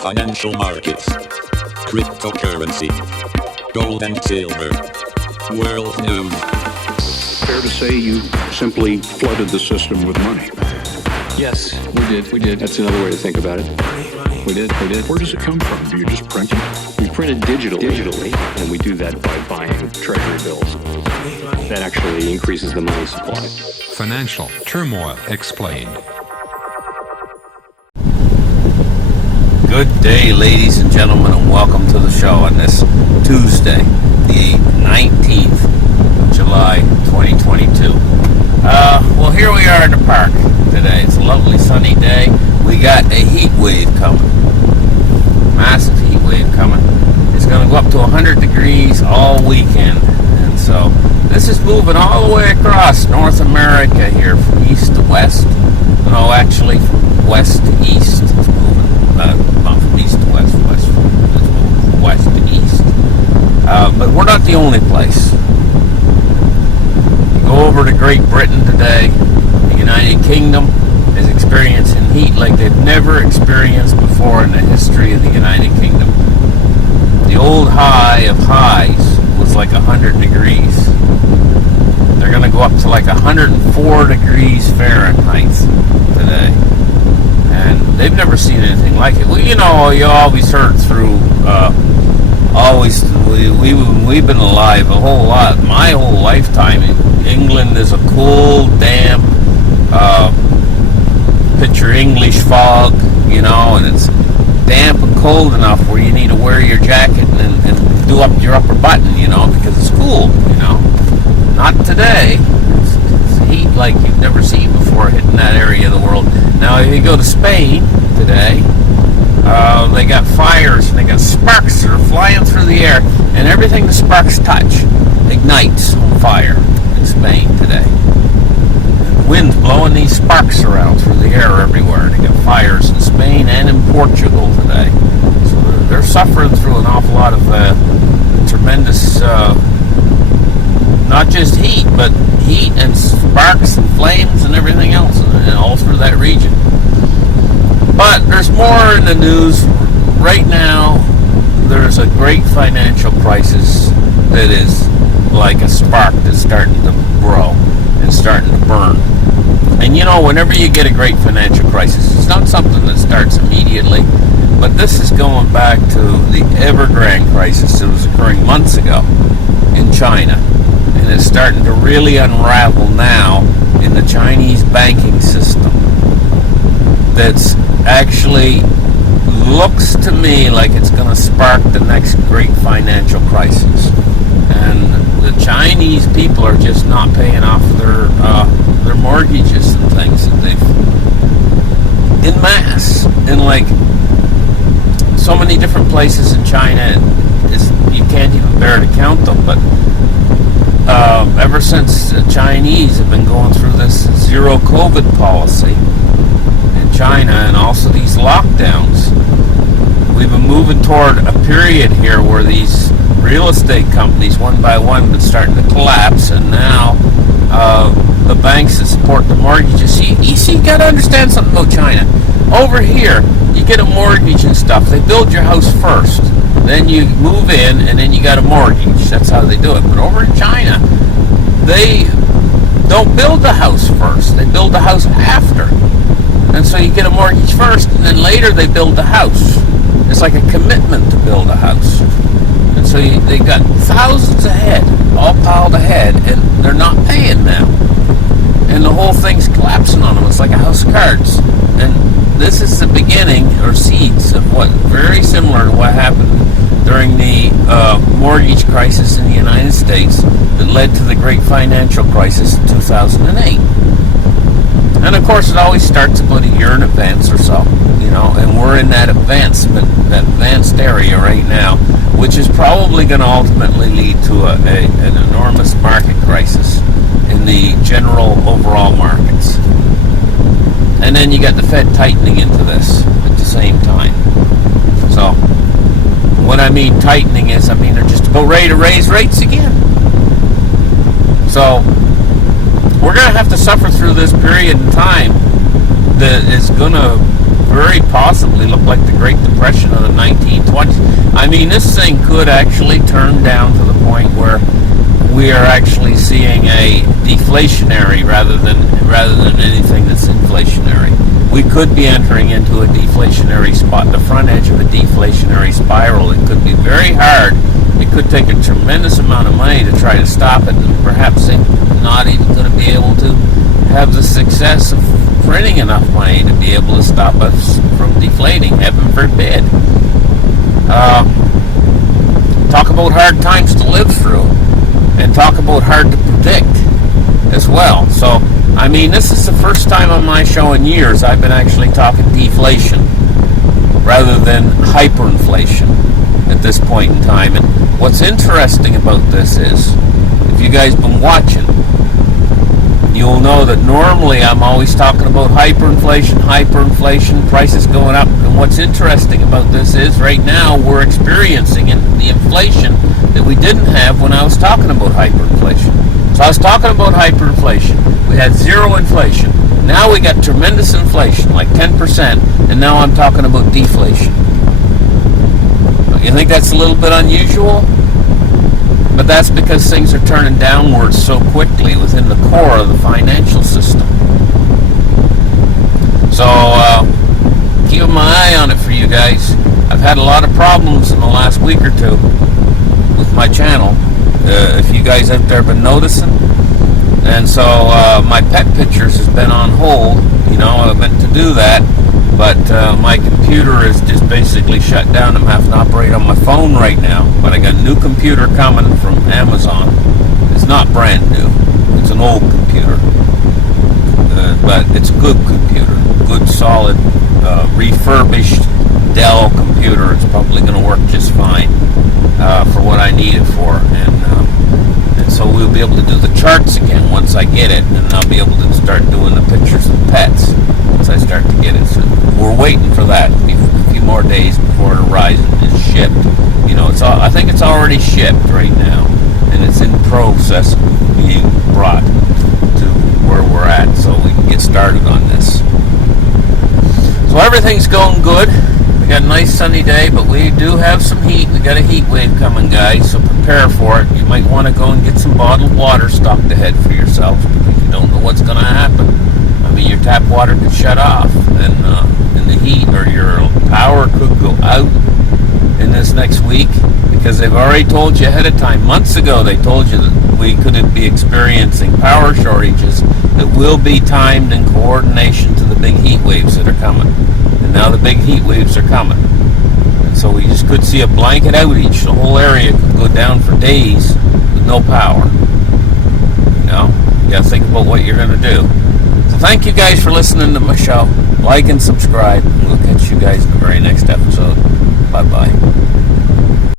financial markets, cryptocurrency, gold and silver, world news. Fair to say you simply flooded the system with money. Yes, we did. That's another way to think about it. We did. Where does it come from? Do you just print it? We print it digitally, and we do that by buying treasury bills. That actually increases the money supply. Financial Turmoil Explained. Good day, ladies and gentlemen, and welcome to the show on this Tuesday, the 19th of July, 2022. Well, here we are in the park today. It's a lovely sunny day. We got a heat wave coming. Massive heat wave coming. It's going to go up to 100 degrees all weekend. And so this is moving all the way across North America here from east to west. No, actually from west to east. It's moving. Not from east to west. It's moving from west to east. But we're not the only place. You go over to Great Britain today. The United Kingdom is experiencing heat like they've never experienced before in the history of the United Kingdom. The old high of highs was like 100 degrees. They're going to go up to like 104 degrees Fahrenheit today. And they've never seen anything like it. Well, you know, you always heard through, we've been alive a whole lot. My whole lifetime, England is a cold, damp, picture English fog, you know, and it's damp and cold enough where you need to wear your jacket and do up your upper button, you know, because it's cool, you know. Not today. It's heat like you've never seen before hitting that area of the world. Now, if you go to Spain today, they got fires and they got sparks that are flying through the air, and everything the sparks touch ignites on fire in Spain today. Wind's blowing these sparks around through the air everywhere. They got fires in Spain and in Portugal today. So they're suffering through an awful lot of tremendous, not just heat, but heat and sparks and flames and everything else, and all through that region. But there's more in the news. Right now, there's a great financial crisis that is like a spark that's starting to grow and starting to burn. And you know, whenever you get a great financial crisis, it's not something that starts immediately, but this is going back to the Evergrande crisis that was occurring months ago in China. And it's starting to really unravel now in the Chinese banking system. That's actually looks to me like it's going to spark the next great financial crisis. And the Chinese people are just not paying off their mortgages and things that they've in mass in like so many different places in China. You can't even bear to count them. But ever since the Chinese have been going through this zero COVID policy in China and also these lockdowns, we've been moving toward a period here where these real estate companies, one by one, have been starting to collapse, and now the banks that support the mortgages. You got to understand something about China. Over here, you get a mortgage and stuff. They build your house first, then you move in, and then you got a mortgage. That's how they do it. But over in China, they don't build the house first. They build the house after. And so you get a mortgage first, and then later they build the house. It's like a commitment to build a house. And so they got thousands ahead, all piled ahead, and they're not paying now. And the whole thing's collapsing on them. It's like a house of cards. And this is the beginning, or seeds, of what very similar to what happened during the mortgage crisis in the United States that led to the great financial crisis in 2008. And of course, it always starts about a year in advance or so, you know, and we're in that advanced area right now, which is probably going to ultimately lead to an enormous market crisis in the general overall markets. And then you got the Fed tightening into this at the same time. So, what I mean tightening is, they're just about ready to raise rates again. So, we're going to have to suffer through this period in time that is going to very possibly look like the Great Depression of the 1920s. I mean, this thing could actually turn down to the point where we are actually seeing a deflationary rather than anything that's inflationary. We could be entering into a deflationary spot, the front edge of a deflationary spiral. It could be very hard. It could take a tremendous amount of money to try to stop it, and perhaps they're not even going to be able to have the success of printing enough money to be able to stop us from deflating. Heaven forbid. Talk about hard times to live through, and talk about hard to predict as well. So, I mean, this is the first time on my show in years I've been actually talking deflation rather than hyperinflation at this point in time. And what's interesting about this is, if you guys been watching, you'll know that normally I'm always talking about hyperinflation, prices going up. And what's interesting about this is right now we're experiencing the inflation that we didn't have when I was talking about hyperinflation. So I was talking about hyperinflation. We had zero inflation. Now we got tremendous inflation, like 10%, and now I'm talking about deflation. You think that's a little bit unusual? But that's because things are turning downwards so quickly within the core of the financial system. So keeping my eye on it for you guys. I've had a lot of problems in the last week or two with my channel. If you guys out there been noticing. And so my pet pictures has been on hold. You know, I meant to do that, but my computer is just basically shut down. I'm having to operate on my phone right now, but I got a new computer coming from Amazon. It's not brand new. It's an old computer, but it's a good computer, good solid refurbished Dell computer. It's probably going to work just fine for what I need it for, and so we'll be able to do the charts again once I get it, and I'll be able to start doing the pictures of pets once I start to get it. So we're waiting for that. A few more days before it arrives and is shipped. You know, I think it's already shipped right now, and it's in process of being brought to where we're at, so we can get started on this. So everything's going good. We got a nice sunny day, but we do have some heat. We got a heat wave coming, guys, so prepare for it. You might want to go and get some bottled water stocked ahead for yourself, because you don't know what's going to happen. I mean, your tap water could shut off, and the heat or your power could go out in this next week, because they've already told you ahead of time. Months ago, they told you that we could be experiencing power shortages that will be timed in coordination to the big heat waves that are coming. And now the big heat waves are coming. And so we just could see a blanket outage. The whole area could go down for days with no power. You know, you got to think about what you're going to do. So thank you guys for listening to my show. Like and subscribe. And we'll catch you guys in the very next episode. Bye-bye.